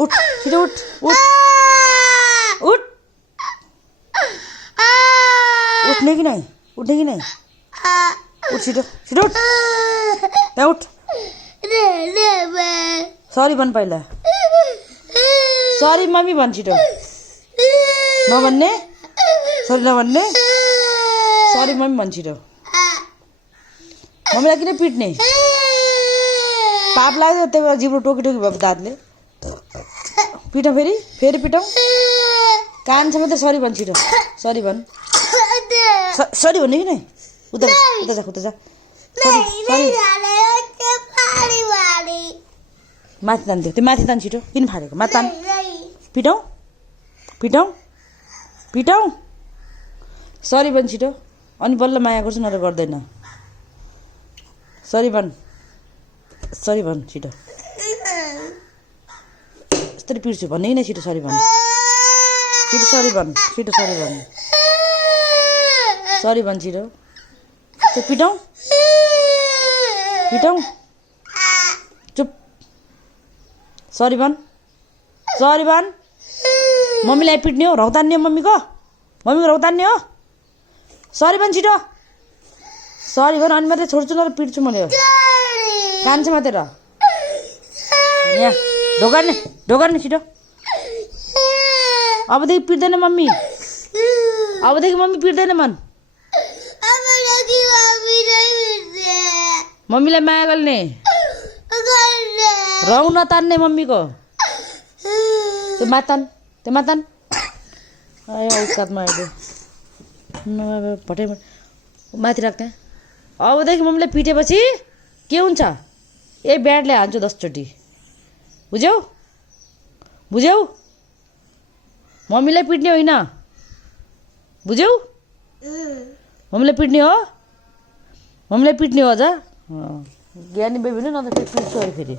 उठ छिटो उठ उठ उठ उठने कि नहीं उठ छिटो छिटो उठ त्यहाँ उठ सरी भन पहिला सरी मम्मी भन छिटो नभन्ने सरी नभन्ने सरी मम्मी भन छिटो मम्मीलाई किन पिट्ने पाप लाग्यो त्यही भएर जिब्रो टोकी टोकी भयो दाँतले पिटौँ फेरि पिटौँ कान छ मात्रै सरी भन छिटो सरी भन सरी भन्ने कि नै उता जा सरी माथि तान्थ्यो त्यो माथि तान छिटो किन फालेको माथि तान पिटौँ सरी भन छिटो अनि बल्ल माया गर्छु नत्र गर्दैन सरी भन छिटो यस्तरी पिट्छु भन्ने कि नै छिटो सरी भन सरी भन छिटो त्यो पिटौँ चुप सरी भन मम्मीलाई पिट्ने हो रौतान्ने हो मम्मीको रौतान्ने हो सरी भन छिटो सरी भन अनि मात्रै छोड्छु न पिट्छु मैले कान्छ मात्रै र यहाँ ढोकार्ने छिटो अबदेखि पिट्दैन मम्मी पिट्दैन मन मम्मीलाई माया गर्ने रौ नतान्ने मम्मीको त्यो मातान औकातमा अहिले भटे माथि राख्ने अबदेखि मम्मीलाई पिटेपछि के हुन्छ ए ब्याडले हान्छु 10 चोटि बुझ्यौ मम्मीलाई पिट्ने होइन बुझ्यौ मम्मीलाई पिट्ने हो अझ ज्ञानी बेबी न त पिट्छु फेरि